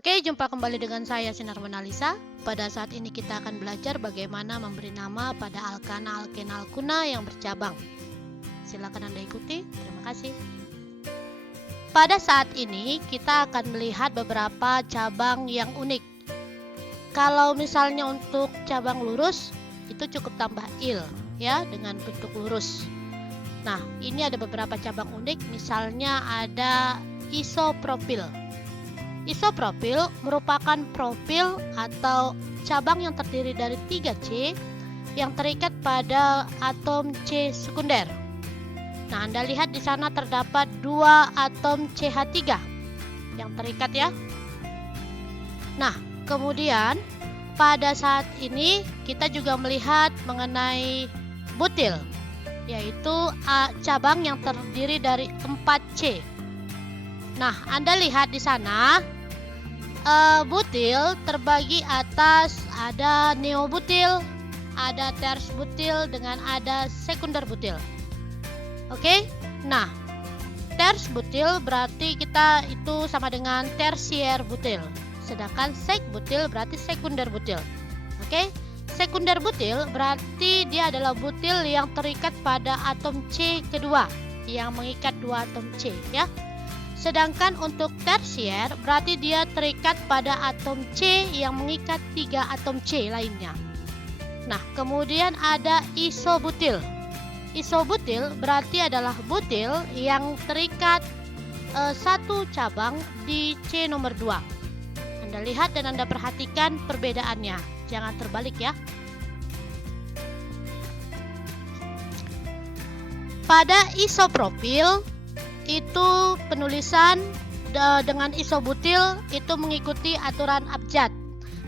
Oke, jumpa kembali dengan saya Sinar Monalisa. Pada saat ini kita akan belajar bagaimana memberi nama pada alkana, alkena, alkuna yang bercabang. Silakan Anda ikuti. Terima kasih. Pada saat ini kita akan melihat beberapa cabang yang unik. Kalau misalnya untuk cabang lurus, itu cukup tambah il ya dengan bentuk lurus. Nah, ini ada beberapa cabang unik, misalnya ada isopropil. Isopropil merupakan profil atau cabang yang terdiri dari 3C yang terikat pada atom C sekunder. Nah, Anda lihat di sana terdapat 2 atom CH3 yang terikat ya. Nah, kemudian pada saat ini kita juga melihat mengenai butil, yaitu cabang yang terdiri dari 4C. Nah, Anda lihat di sana butil terbagi atas ada neobutil, ada ters butil dengan ada sekunder butil. Oke. Nah, ters butil berarti kita itu sama dengan tersier butil. Sedangkan sek butil berarti sekunder butil. Oke. Sekunder butil berarti dia adalah butil yang terikat pada atom C kedua yang mengikat 2 atom C ya. Sedangkan untuk tersier berarti dia terikat pada atom C yang mengikat 3 atom C lainnya. Nah, kemudian ada isobutil. Isobutil berarti adalah butil yang terikat satu cabang di C nomor 2. Anda lihat dan Anda perhatikan perbedaannya. Jangan terbalik ya. Pada isopropil itu penulisan dengan isobutil itu mengikuti aturan abjad.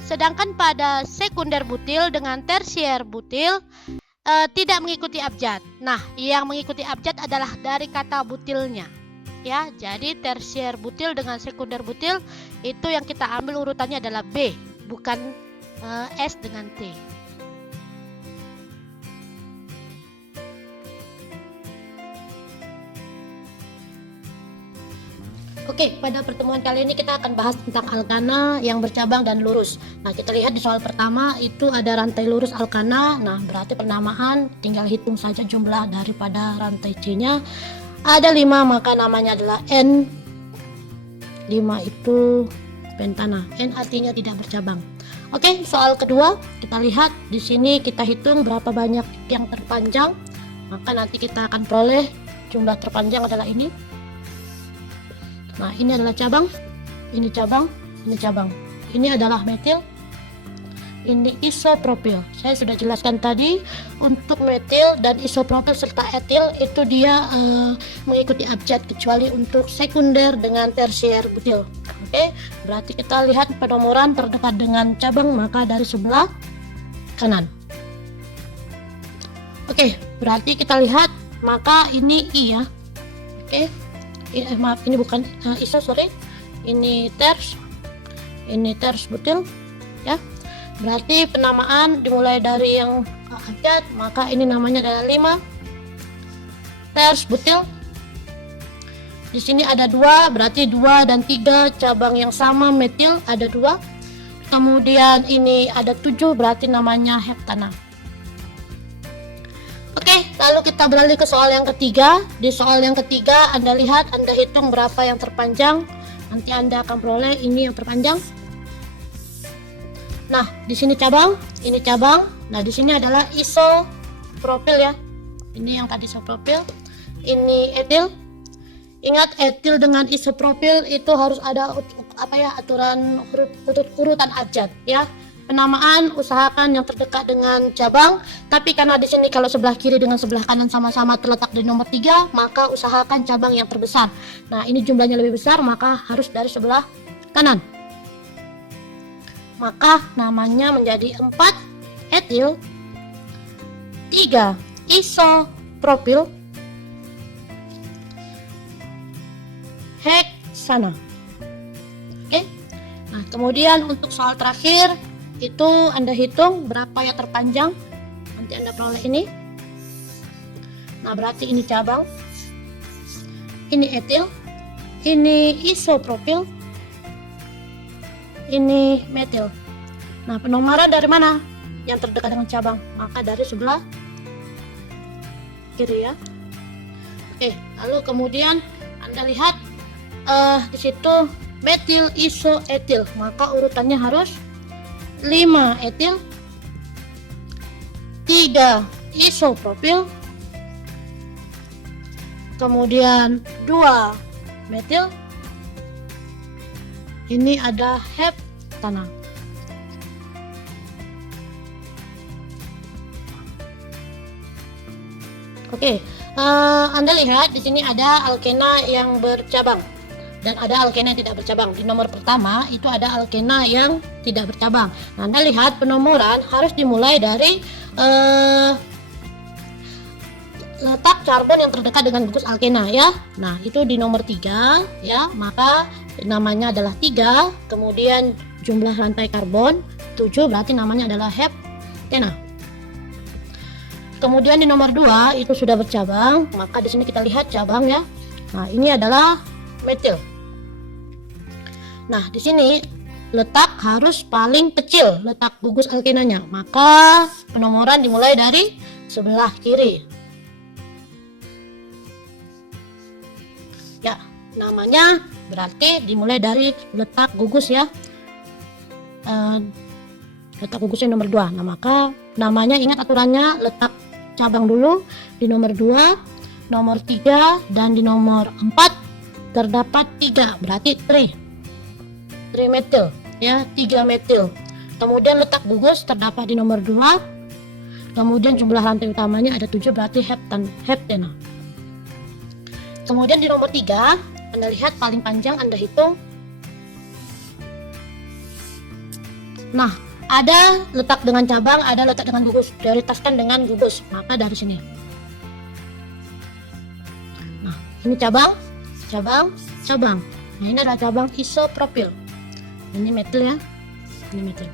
Sedangkan pada sekunder butil dengan tersier butil tidak mengikuti abjad. Nah, yang mengikuti abjad adalah dari kata butilnya. Ya, jadi tersier butil dengan sekunder butil itu yang kita ambil urutannya adalah B, bukan S dengan T. Oke, pada pertemuan kali ini kita akan bahas tentang alkana yang bercabang dan lurus. Nah, kita lihat di soal pertama itu ada rantai lurus alkana. Nah, berarti penamaan tinggal hitung saja jumlah daripada rantai C-nya. Ada 5, maka namanya adalah N. 5 itu pentana. N artinya tidak bercabang. Oke, soal kedua kita lihat di sini kita hitung berapa banyak yang terpanjang. Maka nanti kita akan peroleh jumlah terpanjang adalah ini. Nah, ini adalah cabang, ini cabang, ini cabang. Ini adalah metil, ini isopropil. Saya sudah jelaskan tadi untuk metil dan isopropil serta etil itu dia mengikuti abjad kecuali untuk sekunder dengan tersier butil. Oke, berarti kita lihat penomoran terdekat dengan cabang maka dari sebelah kanan. Oke, berarti kita lihat maka ini I ya. Oke. Maaf, ini bukan iso, sorry. Ini ters butil ya. Berarti penamaan dimulai dari yang abjad, maka ini namanya adalah 5 ters butil. Di sini ada 2, berarti 2 dan 3 cabang yang sama metil ada 2. Kemudian ini ada 7, berarti namanya heptana. Oke, lalu kita beralih ke soal yang ketiga. Di soal yang ketiga, Anda lihat, Anda hitung berapa yang terpanjang. Nanti Anda akan peroleh ini yang terpanjang. Nah, di sini cabang, ini cabang. Nah, di sini adalah isopropil ya. Ini yang tadi isopropil. Ini etil. Ingat, etil dengan isopropil itu harus ada aturan urutan abjad ya. Penamaan usahakan yang terdekat dengan cabang, tapi karena di sini kalau sebelah kiri dengan sebelah kanan sama-sama terletak di nomor 3, maka usahakan cabang yang terbesar. Nah, ini jumlahnya lebih besar, maka harus dari sebelah kanan. Maka namanya menjadi 4 etil, 3 isopropil, heksana. Oke. Nah, kemudian untuk soal terakhir itu Anda hitung berapa yang terpanjang, nanti Anda peroleh ini. Nah, berarti ini cabang, ini etil, ini isopropil, ini metil. Nah, penomoran dari mana? Yang terdekat dengan cabang, maka dari sebelah kiri ya. Oke, lalu kemudian Anda lihat di situ metil isoetil, maka urutannya harus 5 etil, 3 isopropil, kemudian 2 metil, ini ada heptana. Oke, Anda lihat di sini ada alkena yang bercabang dan ada alkena yang tidak bercabang. Di nomor pertama itu ada alkena yang tidak bercabang. Nah, Anda lihat penomoran harus dimulai dari letak karbon yang terdekat dengan gugus alkena ya. Nah, itu di nomor 3 ya, maka namanya adalah 3, kemudian jumlah rantai karbon 7, berarti namanya adalah heptena. Kemudian di nomor 2 itu sudah bercabang, maka di sini kita lihat cabang ya. Nah, ini adalah metil. Nah, di sini letak harus paling kecil, letak gugus alkenanya, maka penomoran dimulai dari sebelah kiri. Ya, namanya berarti dimulai dari letak gugus ya. Letak gugusnya nomor 2. Nah, maka namanya ingat aturannya, letak cabang dulu di nomor 2, nomor 3, dan di nomor 4 terdapat 3, berarti 3 metil ya, 3 metil. Kemudian letak gugus terdapat di nomor 2, kemudian jumlah rantai utamanya ada 7, berarti heptena. Kemudian di nomor 3 Anda lihat paling panjang, Anda hitung. Nah, ada letak dengan cabang, ada letak dengan gugus. Prioritaskan dengan gugus, maka dari sini. Nah, ini cabang, cabang, cabang. Nah, ini adalah cabang isopropil. Ini metil ya, ini metil.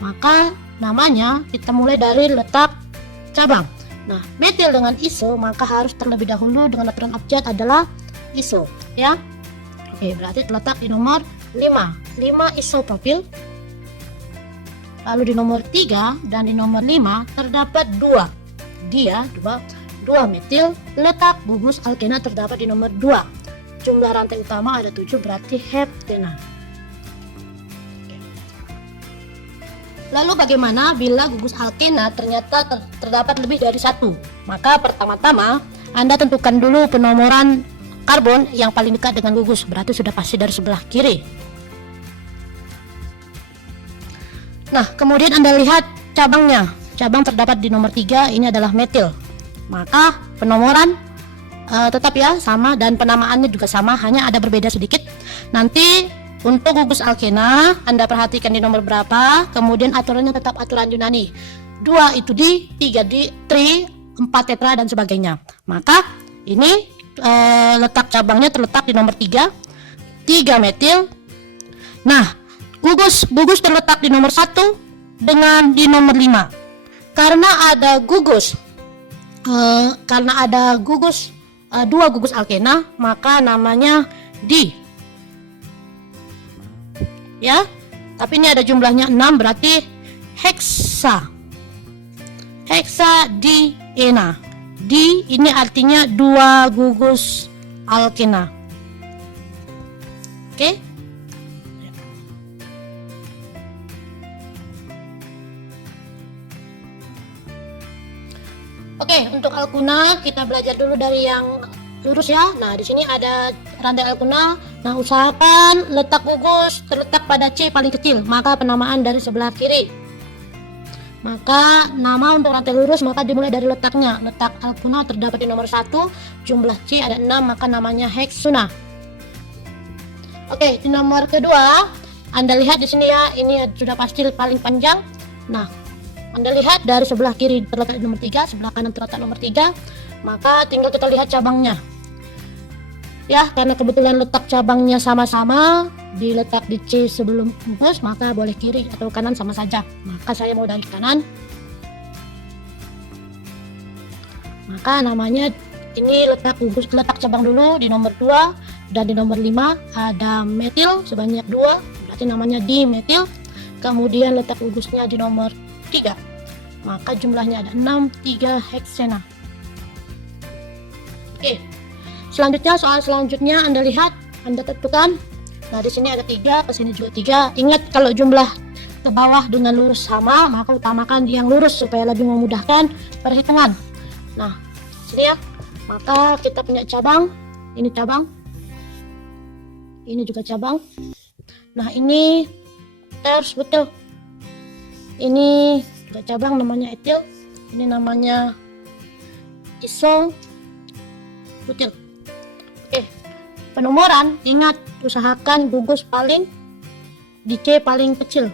Maka namanya kita mulai dari letak cabang. Nah, metil dengan iso, maka harus terlebih dahulu dengan aturan abjad adalah iso ya. Oke, berarti terletak di nomor 5 isopropil. Lalu di nomor 3 dan di nomor 5 terdapat 2 metil, letak gugus alkena terdapat di nomor 2, jumlah rantai utama ada 7, berarti heptena. Lalu bagaimana bila gugus alkena ternyata terdapat lebih dari 1? Maka pertama-tama Anda tentukan dulu penomoran karbon yang paling dekat dengan gugus, berarti sudah pasti dari sebelah kiri. Nah, kemudian Anda lihat cabangnya. Cabang terdapat di nomor 3, ini adalah metil. Maka penomoran tetap ya sama, dan penamaannya juga sama, hanya ada berbeda sedikit. Nanti untuk gugus alkena Anda perhatikan di nomor berapa, kemudian aturannya tetap aturan Yunani. 2 itu di, 3 di, 3, 4 tetra dan sebagainya. Maka ini letak cabangnya terletak di nomor 3 metil. Nah, gugus terletak di nomor 1 dengan di nomor 5. Karena ada gugus 2 gugus alkena, maka namanya di ya. Tapi ini ada jumlahnya 6, berarti hexadiena. Di ini artinya 2 gugus alkena. Oke. Oke, untuk alkuna kita belajar dulu dari yang lurus ya. Nah, di sini ada rantai alkuna. Nah, usahakan letak gugus terletak pada C paling kecil, maka penamaan dari sebelah kiri. Maka nama untuk rantai lurus maka dimulai dari letaknya. Letak alkuna terdapat di nomor 1, jumlah C ada 6, maka namanya hexuna. Oke, di nomor kedua Anda lihat di sini ya, ini sudah pasti paling panjang. Nah, Anda lihat dari sebelah kiri terletak di nomor 3, sebelah kanan terletak nomor 3, maka tinggal kita lihat cabangnya. Ya, karena kebetulan letak cabangnya sama-sama, diletak di C sebelum gugus, maka boleh kiri atau kanan sama saja. Maka saya mau dari kanan. Maka namanya ini letak gugus, letak cabang dulu di nomor 2 dan di nomor 5 ada metil sebanyak 2, berarti namanya dimetil. Kemudian letak gugusnya di nomor 3, maka jumlahnya ada 6,3 heksena. Oke, selanjutnya soal selanjutnya Anda lihat, Anda tentukan. Nah, di sini ada 3, ke sini juga 3. Ingat, kalau jumlah ke bawah dengan lurus sama, maka utamakan yang lurus supaya lebih memudahkan perhitungan. Nah, sini ya. Maka kita punya cabang, ini cabang, ini juga cabang. Nah, ini tersbutil, ini juga cabang namanya etil, ini namanya isobutil. Oke, penomoran, ingat usahakan gugus paling di C paling kecil.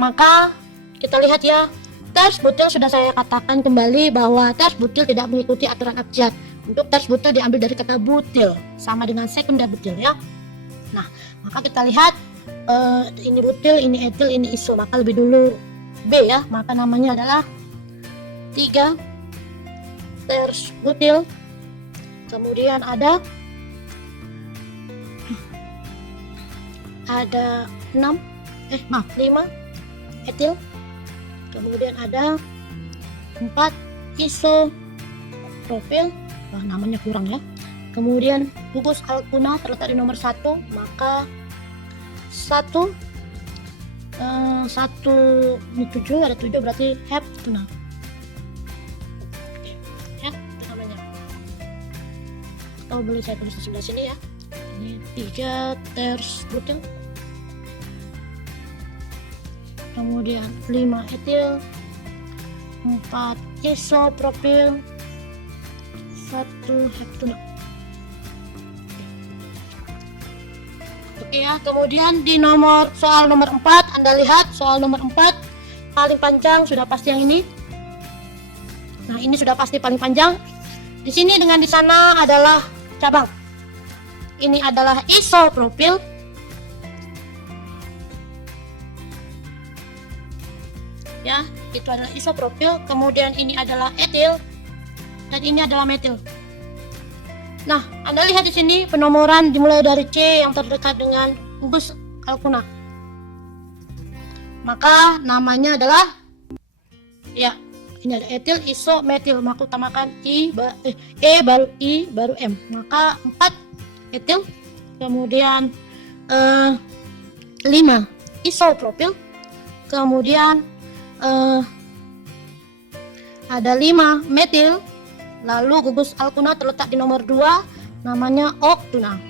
Maka kita lihat ya, tersbutil sudah saya katakan kembali bahwa tersbutil tidak mengikuti aturan abjad. Untuk tersbutil diambil dari kata butil, sama dengan sekunder butil ya. Nah, maka kita lihat ini butil, ini etil, ini iso. Maka lebih dulu B ya, maka namanya adalah 3 tersbutil. Kemudian ada 5 etil. Kemudian ada 4 isopropil, namanya kurang ya. Kemudian gugus alkuna terletak di nomor 1, maka 1 ini 7, ada 7 berarti heptuna. Ya, itu namanya. Atau boleh saya tulis di sebelah sini ya. Ini 3 tersbutil. Kemudian 5 etil, 4 isopropil, 1 heptuna. Oke ya, kemudian di soal nomor 4, Anda lihat soal nomor 4 paling panjang sudah pasti yang ini. Nah, ini sudah pasti paling panjang. Di sini dengan di sana adalah cabang. Ini adalah isopropil. Ya, itu adalah isopropil. Kemudian ini adalah etil dan ini adalah metil. Nah, Anda lihat di sini penomoran dimulai dari C yang terdekat dengan gugus alkuna. Maka namanya adalah ya, ini ada etil, iso, metil. Maka utamakan E baru I baru M. Maka 4 etil, kemudian 5 isopropil, kemudian ada 5 metil, lalu gugus alkuna terletak di nomor 2, namanya oktuna.